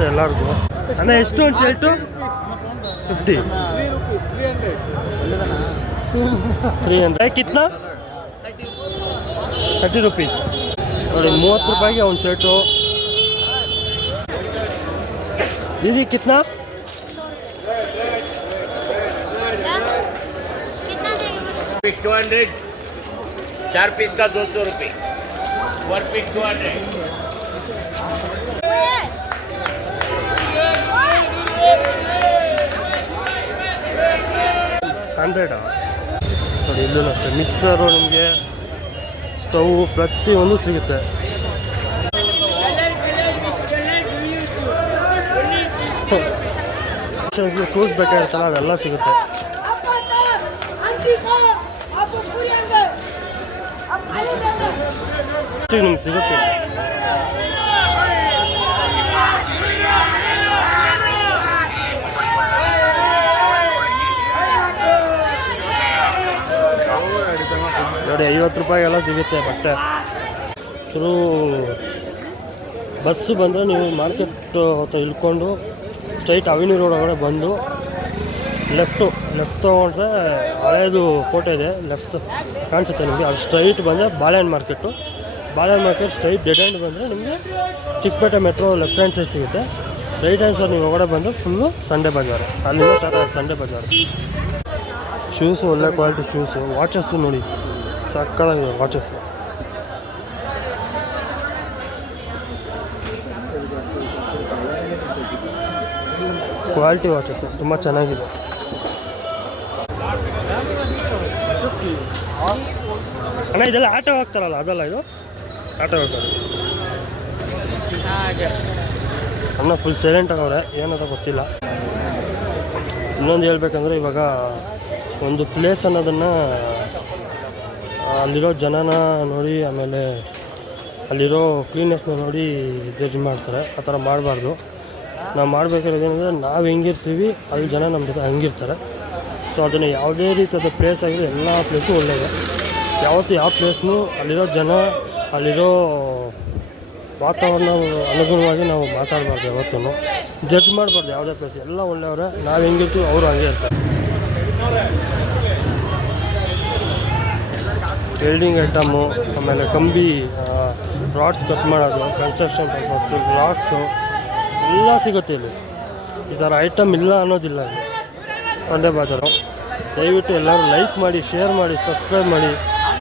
ಸಿಗುತ್ತೆ ಎಲ್ಲರಿಗೂ. ಅಂದರೆ ಎಷ್ಟು ಒಂದು ಶರ್ಟು? 50 300 ಕಿತ್ನಾ 30 ರೂಪೀಸ್ ನೋಡಿ. 30 ರೂಪಾಯಿಗೆ ಒಂದು ಶರ್ಟು. दीदी कितना? 200 4 पीस का 200 रुपये 1 पीस 200 100 ನೋಡಿ. ಇಲ್ಲೂ ಅಷ್ಟೇ ಮಿಕ್ಸರು ನಿಮಗೆ ಸ್ಟವ್ ಪ್ರತಿಯೊಂದು ಸಿಗುತ್ತೆ. ಟೂಲ್ಸ್ ಬೇಕಾಗಿರ್ತಲ್ಲ ಅವೆಲ್ಲ ಸಿಗುತ್ತೆ. ನಿಮ್ಗೆ ಸಿಗುತ್ತೆ. ನೋಡಿ 50 ರೂಪಾಯಿಗೆಲ್ಲ ಸಿಗುತ್ತೆ ಬಟ್ಟೆ. ಥ್ರೂ ಬಸ್ಸು ಬಂದರೆ ನೀವು ಮಾರ್ಕೆಟ್ ಹತ್ರ ಇಳ್ಕೊಂಡು ಸ್ಟ್ರೈಟ್ ಅವೆನ್ಯೂ ರೋಡ್ ಒಳಗಡೆ ಬಂದು ಲೆಫ್ಟ್ ತೊಗೊಂಡ್ರೆ ಹಳೇದು ಕೋಟೆ ಇದೆ, ಲೆಫ್ಟ್ ಕಾಣಿಸುತ್ತೆ ನಿಮಗೆ. ಅದು ಸ್ಟ್ರೈಟ್ ಬಂದರೆ ಬಾಳೆಹಣ್ಣು ಮಾರ್ಕೆಟ್ ಸ್ಟ್ರೈಟ್ ಡೆಡ್ ಹ್ಯಾಂಡ್ ಬಂದರೆ ನಿಮಗೆ Chickpet metro left hand side ಸಿಗುತ್ತೆ. ರೈಟ್ ಹ್ಯಾಂಡ್ ಸೈಡ್ ನೀವು ಒಳಗಡೆ ಬಂದು ಫುಲ್ಲು ಸಂಡೆ ಬಜಾರು, ಅಲ್ಲಿಂದ ಸ್ಟಾರ್ಟ್ ಆಗುತ್ತೆ ಸಂಡೆ ಬಜಾರು. ಶೂಸು ಒಳ್ಳೆ ಕ್ವಾಲಿಟಿ ಶೂಸು. ವಾಚಸ್ಸು ನೋಡಿ ಸಕ್ಕತ್ತಾಗಿದೆ ವಾಚಸ್ಸು. ಕ್ವಾಲಿಟಿ ವಾಚಸ್ಸು ತುಂಬ ಚೆನ್ನಾಗಿದೆ. ಅಣ್ಣ ಇದೆಲ್ಲ ಆಟೋ ಹೋಗ್ತಾರಲ್ಲ ಅದೆಲ್ಲ ಇದು ಆಟೋ ಹೋಗ್ತಾರೆ. ಅಣ್ಣ ಫುಲ್ ಸೈಲೆಂಟ್ ಆಗವ್ರೆ, ಏನಂತ ಗೊತ್ತಿಲ್ಲ. ಇನ್ನೊಂದು ಹೇಳ್ಬೇಕಂದ್ರೆ ಇವಾಗ ಒಂದು ಪ್ಲೇಸ್ ಅನ್ನೋದನ್ನು ಅಲ್ಲಿರೋ ಜನನ ನೋಡಿ ಆಮೇಲೆ ಅಲ್ಲಿರೋ ಕ್ಲೀನ್ನೆಸ್ನ ನೋಡಿ ಜಡ್ಜ್ ಮಾಡ್ತಾರೆ. ಆ ಥರ ಮಾಡಬಾರ್ದು. ನಾವು ಮಾಡಬೇಕಾಗಿರೋದು ಏನಂದರೆ ನಾವು ಹೆಂಗಿರ್ತೀವಿ ಅಲ್ಲಿ ಜನ ನಮ್ಮ ಜೊತೆ ಹಂಗಿರ್ತಾರೆ. ಸೊ ಅದನ್ನು ಯಾವುದೇ ರೀತಿಯಾದ ಪ್ಲೇಸ್ ಆಗಿದೆ ಎಲ್ಲ ಪ್ಲೇಸು ಒಳ್ಳೆಯದು. ಯಾವತ್ತೂ ಯಾವ ಪ್ಲೇಸ್ನೂ ಅಲ್ಲಿರೋ ಜನ ಅಲ್ಲಿರೋ ವಾತಾವರಣ ಅನುಗುಣವಾಗಿ ನಾವು ಮಾತಾಡಬಾರ್ದು. ಯಾವತ್ತೂ ಜಡ್ಜ್ ಮಾಡಬಾರ್ದು ಯಾವುದೇ ಪ್ಲೇಸ್. ಎಲ್ಲ ಒಳ್ಳೆಯವರೇ, ನಾವು ಹೆಂಗಿರ್ತೀವಿ ಅವರು ಹಂಗೆ ಇರ್ತಾರೆ. ವೆಲ್ಡಿಂಗ್ ಐಟಮು, ಆಮೇಲೆ ಕಂಬಿ ರಾಡ್ಸ್ ಕಟ್ ಮಾಡೋದು, ಕನ್ಸ್ಟ್ರಕ್ಷನ್ ಪರ್ಪಸ್ಸು, ರಾಡ್ಸು ಎಲ್ಲ ಸಿಗುತ್ತೆ ಇಲ್ಲಿ. ಈ ಥರ ಐಟಮ್ ಇಲ್ಲ ಅನ್ನೋದಿಲ್ಲ ಇಲ್ಲಿ ಸಂಡೆ ಬಜಾರು. ದಯವಿಟ್ಟು ಎಲ್ಲರೂ ಲೈಕ್ ಮಾಡಿ, ಶೇರ್ ಮಾಡಿ, ಸಬ್ಸ್ಕ್ರೈಬ್ ಮಾಡಿ.